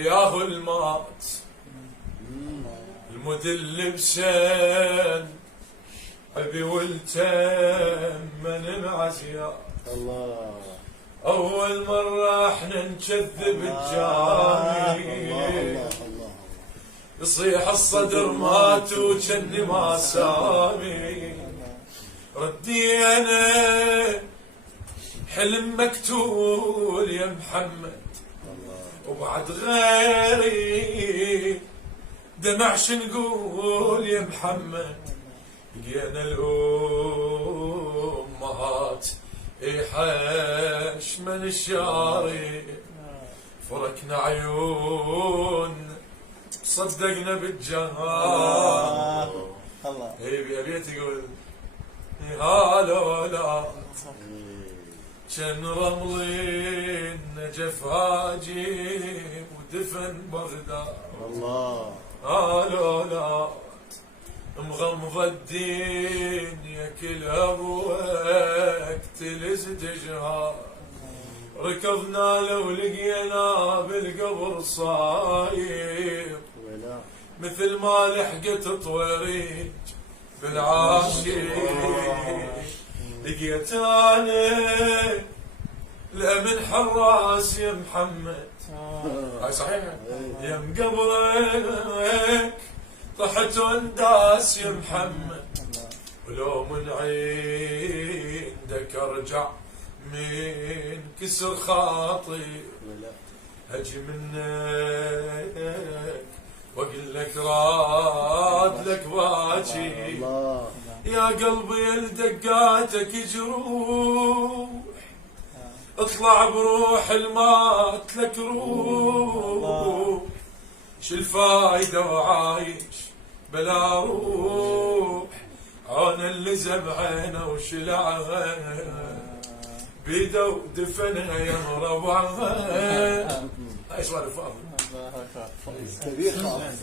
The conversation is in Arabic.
ياهو المات المدل بشان ابي والتم من معزيات الله. اول مره احنا نكذب الجامي يصيح الصدر مات وجني ما سامي ردينا حلم مكتول يا محمد وبعد غيري دمع شنقول يا محمد لقينا الأمهات يحش من الشاري فركنا عيون صدقنا بالجهال الله. يا بيت يقول هالولا كان رملي نجف هاجي ودفن بغداد الله. هالولا مغمض الدين يا كلها بوقت الازدجار ركضنا لو لقينا بالقبر صاير مثل ما لحقت طويريج بالعاشق لقيت انا الامن حراس يا محمد هاي صحيحه يا مقبرك طحت وانداس يا محمد ولو من عندك ارجع من كسر خاطري هجي منك واقول لك راد لك باجي يا قلبي لدقاتك جروح اطلع بروح المات لك روح شو الفايدة وعايش بلا روح عون اللي زمعنا وشلعها بيده ودفنها يا مربعها. هاي سوالف فاضي كبير خالص.